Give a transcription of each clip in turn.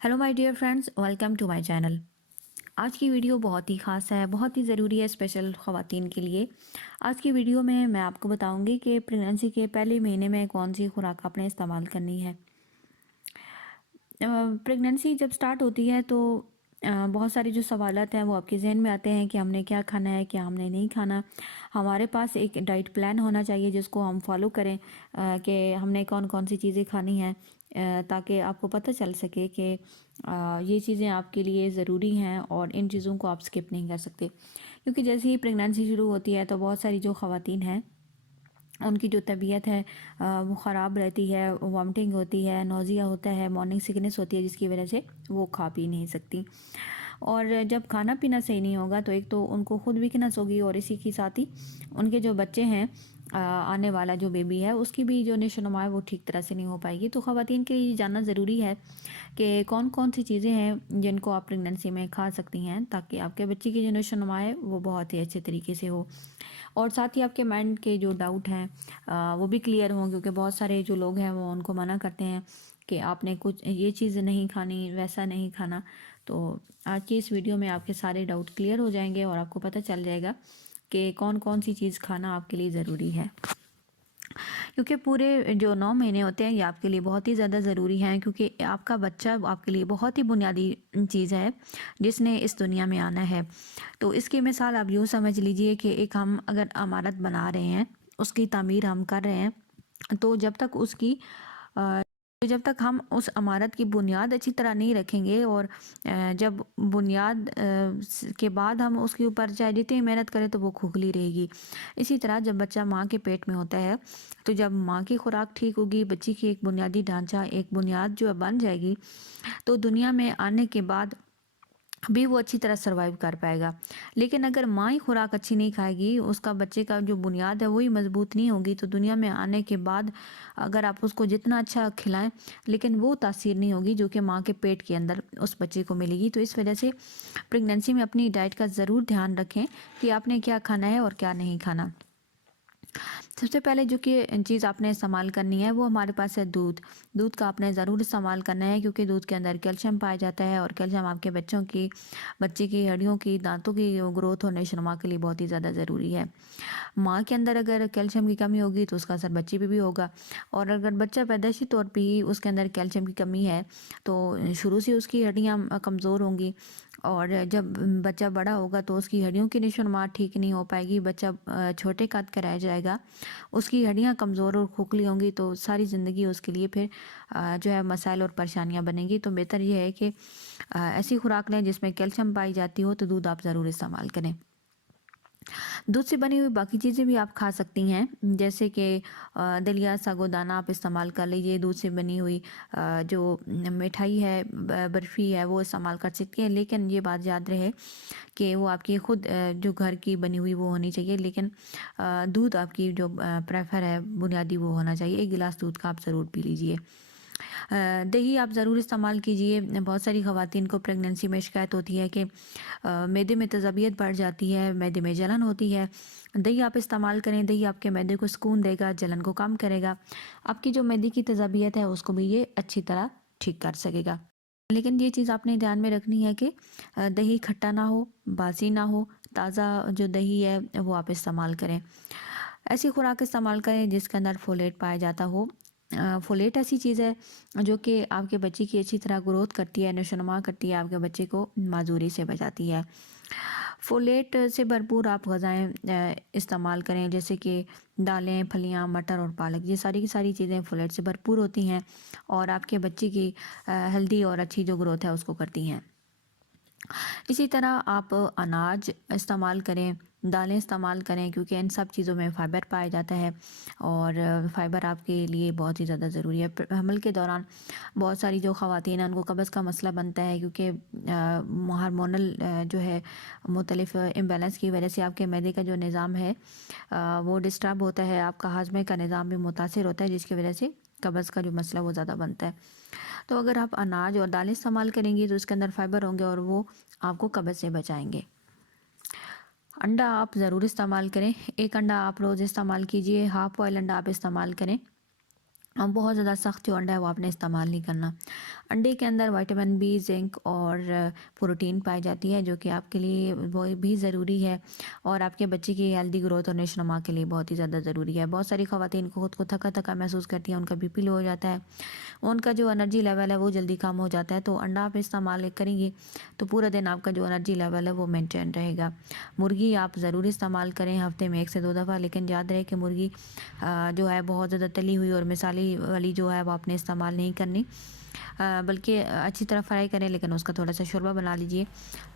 Hello my dear friends, welcome to my channel. आज की video बहुत ही ख़ास है, बहुत ही ज़रूरी है स्पेशल ख़वातीन के लिए। आज की वीडियो में मैं आपको बताऊंगी कि प्रेगनेंसी के पहले महीने में कौन सी खुराक आपने इस्तेमाल करनी है। प्रेगनेंसी जब स्टार्ट होती है तो बहुत सारे जो सवालात हैं वो आपके जहन में आते हैं कि हमने क्या खाना है, क्या हमने नहीं खाना। हमारे पास एक डाइट प्लान होना चाहिए जिसको हम फॉलो करें कि हमने कौन कौन सी चीज़ें खानी हैं, ताकि आपको पता चल सके कि ये चीज़ें आपके लिए ज़रूरी हैं और इन चीज़ों को आप स्किप नहीं कर सकते। क्योंकि जैसे ही प्रेगनेंसी शुरू होती है तो बहुत सारी जो ख़वातीन हैं उनकी जो तबीयत है वो ख़राब रहती है, वॉमिटिंग होती है, नौज़िया होता है, मॉर्निंग सिकनेस होती है, जिसकी वजह से वो खा पी नहीं सकती। और जब खाना पीना सही नहीं होगा तो एक तो उनको खुद वीकनेस होगी और इसी के साथ ही उनके जो बच्चे हैं, आने वाला जो बेबी है उसकी भी जो नशोनुमा है वो ठीक तरह से नहीं हो पाएगी। तो ख़वातीन के लिए जानना ज़रूरी है कि कौन कौन सी चीज़ें हैं जिनको आप प्रेगनेंसी में खा सकती हैं, ताकि आपके बच्चे की जो नशोनुमा है वो बहुत ही अच्छे तरीके से हो। और साथ ही आपके माइंड के जो डाउट हैं वो भी क्लियर हों, क्योंकि बहुत सारे जो लोग हैं वो उनको मना करते हैं कि आपने कुछ ये चीज़ नहीं खानी, वैसा नहीं खाना। तो आज की इस वीडियो में आपके सारे डाउट क्लियर हो जाएंगे और आपको पता चल जाएगा कि कौन कौन सी चीज़ खाना आपके लिए ज़रूरी है। क्योंकि पूरे जो 9 महीने होते हैं ये आपके लिए बहुत ही ज़्यादा ज़रूरी हैं, क्योंकि आपका बच्चा आपके लिए बहुत ही बुनियादी चीज़ है जिसने इस दुनिया में आना है। तो इसकी मिसाल आप यूँ समझ लीजिए कि एक हम अगर इमारत बना रहे हैं, उसकी तामीर हम कर रहे हैं, तो अ, जब तक हम उस इमारत की बुनियाद अच्छी तरह नहीं रखेंगे और जब बुनियाद के बाद हम उसके ऊपर चाहे जितनी मेहनत करें तो वो खोखली रहेगी। इसी तरह जब बच्चा माँ के पेट में होता है, तो जब माँ की खुराक ठीक होगी, बच्ची की एक बुनियादी ढांचा, एक बुनियाद जो है बन जाएगी, तो दुनिया में आने के बाद भी वो अच्छी तरह सर्वाइव कर पाएगा। लेकिन अगर माँ ही खुराक अच्छी नहीं खाएगी, उसका बच्चे का जो बुनियाद है वही मजबूत नहीं होगी, तो दुनिया में आने के बाद अगर आप उसको जितना अच्छा खिलाएं, लेकिन वो तासीर नहीं होगी जो कि माँ के पेट के अंदर उस बच्चे को मिलेगी। तो इस वजह से प्रेगनेंसी में अपनी डाइट का ज़रूर ध्यान रखें कि आपने क्या खाना है और क्या नहीं खाना। सबसे पहले जो कि चीज़ आपने इस्तेमाल करनी है वो हमारे पास है दूध। दूध का आपने ज़रूर इस्तेमाल करना है, क्योंकि दूध के अंदर कैल्शियम पाया जाता है और कैल्शियम आपके बच्चे की हड्डियों की, दांतों की ग्रोथ और नशोनुमा के लिए बहुत ही ज़्यादा ज़रूरी है। माँ के अंदर अगर कैल्शियम की कमी होगी तो उसका असर बच्चे पे भी होगा। और अगर बच्चा पैदाइशी तौर पे ही उसके अंदर कैल्शियम की कमी है तो शुरू से उसकी हड्डियाँ कमज़ोर होंगी, और जब बच्चा बड़ा होगा तो उसकी हड्डियों की नशोनुमा ठीक नहीं हो पाएगी, बच्चा छोटे कद का रह जाएगा, उसकी हड्डियाँ कमज़ोर और खोखली होंगी, तो सारी ज़िंदगी उसके लिए फिर जो है मसाइल और परेशानियाँ बनेंगी। तो बेहतर ये है कि ऐसी खुराक लें जिसमें कैल्शियम पाई जाती हो, तो दूध आप ज़रूर इस्तेमाल करें। दूध से बनी हुई बाकी चीज़ें भी आप खा सकती हैं, जैसे कि दलिया, सागोदाना आप इस्तेमाल कर लीजिए। दूध से बनी हुई जो मिठाई है, बर्फ़ी है, वो इस्तेमाल कर सकती हैं, लेकिन ये बात याद रहे कि वो आपकी खुद जो घर की बनी हुई वो होनी चाहिए। लेकिन दूध आपकी जो प्रेफर है बुनियादी वो होना चाहिए। 1 गिलास दूध का आप ज़रूर पी लीजिए। दही आप ज़रूर इस्तेमाल कीजिए। बहुत सारी ख़वातीन को प्रेगनेंसी में शिकायत होती है कि मैदे में तेज़ाबियत बढ़ जाती है, मैदे में जलन होती है। दही आप इस्तेमाल करें, दही आपके मैदे को सुकून देगा, जलन को कम करेगा, आपकी जो मैदे की तेज़ाबियत है उसको भी ये अच्छी तरह ठीक कर सकेगा। लेकिन ये चीज़ आपने ध्यान में रखनी है कि दही खट्टा ना हो, बासी ना हो, ताज़ा जो दही है वो आप इस्तेमाल करें। ऐसी खुराक इस्तेमाल करें जिसके अंदर फोलेट पाया जाता हो। फोलेट ऐसी चीज़ है जो कि आपके बच्चे की अच्छी तरह ग्रोथ करती है, नशोनुमा करती है, आपके बच्चे को माजूरी से बचाती है। फोलेट से भरपूर आप ग़िज़ाएँ इस्तेमाल करें, जैसे कि दालें, फलियां, मटर और पालक। ये सारी की सारी चीज़ें फोलेट से भरपूर होती हैं और आपके बच्चे की हेल्दी और अच्छी जो ग्रोथ है उसको करती हैं। इसी तरह आप अनाज इस्तेमाल करें, दालें इस्तेमाल करें, क्योंकि इन सब चीज़ों में फ़ाइबर पाया जाता है और फ़ाइबर आपके लिए बहुत ही ज़्यादा ज़रूरी है। हमल के दौरान बहुत सारी जो ख़वातीन हैं उनको कब्ज़ का मसला बनता है, क्योंकि हार्मोनल जो है मुख्तलिफ़ इम्बैलेंस की वजह से आपके मैदे का जो निज़ाम है वो डिस्टर्ब होता है, आपका हाजमे का निज़ाम भी मुतासिर होता है, जिसकी वजह से कब्ज़ का जो मसला वो ज़्यादा बनता है। तो अगर आप अनाज और दालें इस्तेमाल करेंगी तो इसके अंदर फ़ाइबर होंगे और वो आपको कब्ज़ से बचाएंगे। अंडा आप ज़रूर इस्तेमाल करें। 1 अंडा आप रोज़ इस्तेमाल कीजिए, हाफ़ बॉयल अंडा आप इस्तेमाल करें। بہت زیادہ سخت جو انڈا ہے وہ آپ نے استعمال نہیں کرنا۔ انڈے کے اندر وٹامن بی، زنک اور پروٹین پائی جاتی ہے جو کہ آپ کے لیے وہ بھی ضروری ہے، اور آپ کے بچے کی ہیلدی گروتھ اور نشو و نما کے لیے بہت ہی زیادہ ضروری ہے۔ بہت ساری خواتین کو خود کو تھکا تھکا محسوس کرتی ہیں، ان کا بی پی لو ہو جاتا ہے، ان کا جو انرجی لیول ہے وہ جلدی کم ہو جاتا ہے، تو انڈا آپ استعمال کریں گی تو پورا دن آپ کا جو انرجی لیول ہے وہ مینٹین رہے گا۔ مرغی آپ ضرور استعمال کریں ہفتے میں 1 سے 2 دفعہ، لیکن یاد رہے کہ مرغی جو ہے بہت زیادہ تلی ہوئی اور مثالی والی جو ہے وہ آپ نے استعمال نہیں کرنی، بلکہ اچھی طرح فرائی کریں، لیکن اس کا تھوڑا سا شوربہ بنا لیجئے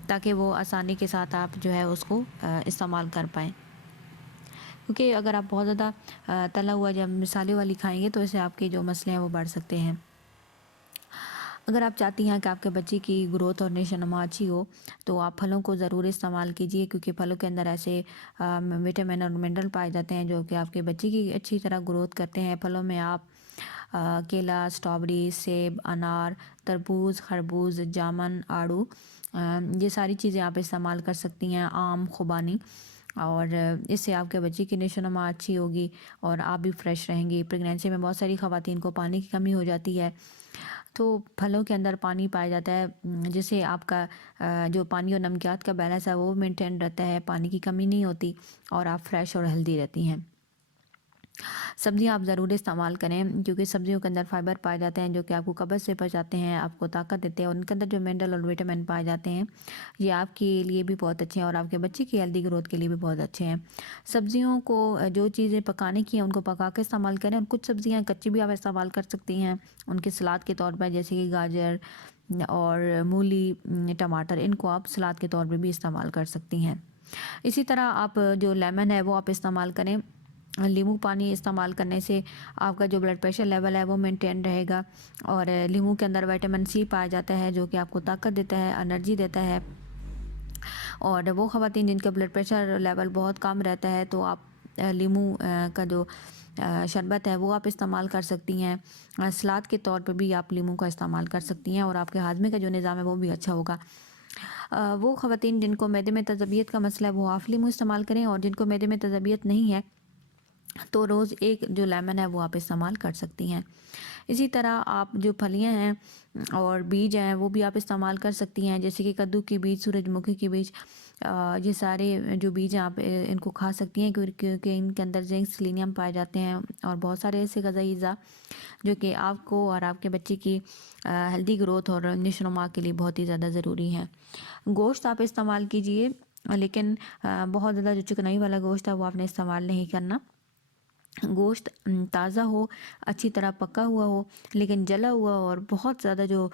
تاکہ وہ آسانی کے ساتھ آپ جو ہے اس کو استعمال کر پائیں، کیونکہ اگر آپ بہت زیادہ تلا ہوا جب مثالے والی کھائیں گے تو اس سے آپ کے جو مسئلے ہیں وہ بڑھ سکتے ہیں۔ اگر آپ چاہتی ہیں کہ آپ کے بچے کی گروتھ اور نشو و نما اچھی ہو تو آپ پھلوں کو ضرور استعمال کیجیے، کیونکہ پھلوں کے اندر ایسے وٹامن اور منرل پائے جاتے ہیں جو کہ آپ کے بچے کی اچھی طرح گروتھ کرتے ہیں۔ پھلوں میں آپ کیلا، اسٹرابری، سیب، انار، تربوز، خربوز، جامن، آڑو، یہ ساری چیزیں آپ استعمال کر سکتی ہیں، آم، خوبانی، اور اس سے آپ کے بچے کی نشو و نما اچھی ہوگی اور آپ بھی فریش رہیں گی۔ پریگنینسی میں بہت ساری خواتین کو پانی کی کمی ہو جاتی ہے، تو پھلوں کے اندر پانی پایا جاتا ہے جس سے آپ کا جو پانی اور نمکیات کا بیلنس ہے وہ مینٹین رہتا ہے، پانی کی کمی نہیں ہوتی اور آپ فریش اور ہیلدی رہتی ہیں۔ سبزیاں آپ ضرور استعمال کریں، کیونکہ سبزیوں کے اندر فائبر پائے جاتے ہیں جو کہ آپ کو قبض سے بچاتے ہیں، آپ کو طاقت دیتے ہیں، اور ان کے اندر جو منرل اور وٹامن پائے جاتے ہیں یہ آپ کے لیے بھی بہت اچھے ہیں اور آپ کے بچے کی ہیلدی گروتھ کے لیے بھی بہت اچھے ہیں۔ سبزیوں کو جو چیزیں پکانے کی ہیں ان کو پکا کے استعمال کریں، اور کچھ سبزیاں کچی بھی آپ استعمال کر سکتی ہیں ان کے سلاد کے طور پر، جیسے کہ گاجر اور مولی، ٹماٹر، ان کو آپ سلاد کے طور پر بھی استعمال کر سکتی ہیں۔ اسی طرح آپ جو لیمن ہے وہ آپ استعمال کریں، لیمو پانی استعمال کرنے سے آپ کا جو بلڈ پریشر لیول ہے وہ مینٹین رہے گا، اور لیمو کے اندر وٹامن سی پایا جاتا ہے جو کہ آپ کو طاقت دیتا ہے، انرجی دیتا ہے، اور وہ خواتین جن کا بلڈ پریشر لیول بہت کم رہتا ہے تو آپ لیمو کا جو شربت ہے وہ آپ استعمال کر سکتی ہیں، سلاد کے طور پہ بھی آپ لیمو کا استعمال کر سکتی ہیں، اور آپ کے ہاضمے کا جو نظام ہے وہ بھی اچھا ہوگا۔ وہ خواتین جن کو معدے میں تذبیت کا مسئلہ ہے وہ ہاف لیمو استعمال کریں، اور جن کو معدے میں تذبیت نہیں ہے تو روز ایک جو لیمن ہے وہ آپ استعمال کر سکتی ہیں۔ اسی طرح آپ جو پھلیاں ہیں اور بیج ہیں وہ بھی آپ استعمال کر سکتی ہیں، جیسے کہ کدو کی بیج، سورج مکھی کی بیج، یہ سارے جو بیج ہیں آپ ان کو کھا سکتی ہیں کیونکہ ان کے اندر زنک، سیلینیم پائے جاتے ہیں، اور بہت سارے ایسے غذائی اجزاء جو کہ آپ کو اور آپ کے بچے کی ہیلدی گروتھ اور نشو و نما کے لیے بہت ہی زیادہ ضروری ہے۔ گوشت آپ استعمال کیجئے، لیکن بہت زیادہ جو چکنائی والا گوشت ہے وہ آپ نے استعمال نہیں کرنا۔ گوشت تازہ ہو، اچھی طرح پکا ہوا ہو، لیکن جلا ہوا اور بہت زیادہ جو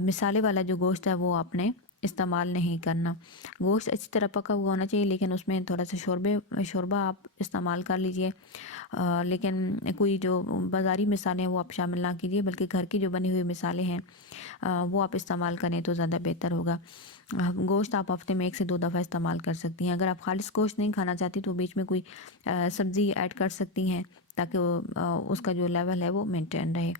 مسالے والا جو گوشت ہے وہ آپ نے استعمال نہیں کرنا۔ گوشت اچھی طرح پکا ہوا ہونا چاہیے، لیکن اس میں تھوڑا سا شوربہ آپ استعمال کر لیجئے، لیکن کوئی جو بازاری مسالے ہیں وہ آپ شامل نہ کیجیے، بلکہ گھر کی جو بنی ہوئی مسالے ہیں وہ آپ استعمال کریں تو زیادہ بہتر ہوگا۔ گوشت آپ ہفتے میں 1 سے 2 دفعہ استعمال کر سکتی ہیں۔ اگر آپ خالص گوشت نہیں کھانا چاہتی تو بیچ میں کوئی سبزی ایڈ کر سکتی ہیں تاکہ اس کا جو لیول ہے وہ مینٹین رہے۔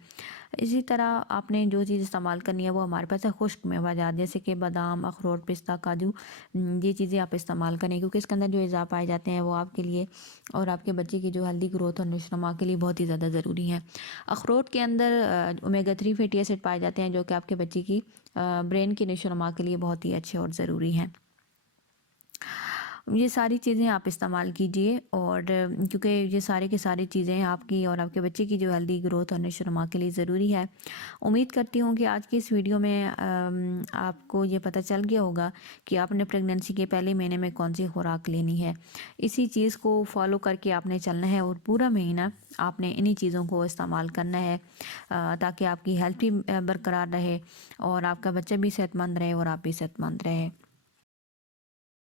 اسی طرح آپ نے جو چیز استعمال کرنی ہے وہ ہمارے پاس ہے خشک میوہ جات، جیسے کہ بادام، اخروٹ، پستہ، کاجو، یہ چیزیں آپ استعمال کریں، کیونکہ اس کے اندر جو اجزاء پائے جاتے ہیں وہ آپ کے لیے اور آپ کے بچے کی جو ہیلدی گروتھ اور نشو و نما کے لیے بہت ہی زیادہ ضروری ہیں۔ اخروٹ کے اندر اومیگا 3 فیٹی ایسڈ پائے جاتے ہیں جو کہ آپ کے بچے کی برین کی نشو و نما کے لیے بہت ہی اچھے اور ضروری ہیں۔ یہ ساری چیزیں آپ استعمال کیجئے، اور کیونکہ یہ سارے کے ساری چیزیں آپ کی اور آپ کے بچے کی جو ہیلدی گروتھ اور نشو و نما کے لیے ضروری ہے۔ امید کرتی ہوں کہ آج کی اس ویڈیو میں آپ کو یہ پتہ چل گیا ہوگا کہ آپ نے پریگننسی کے پہلے مہینے میں کون سی خوراک لینی ہے۔ اسی چیز کو فالو کر کے آپ نے چلنا ہے، اور پورا مہینہ آپ نے انہی چیزوں کو استعمال کرنا ہے تاکہ آپ کی ہیلتھ بھی برقرار رہے اور آپ کا بچہ بھی صحت مند رہے اور آپ بھی صحت مند رہے۔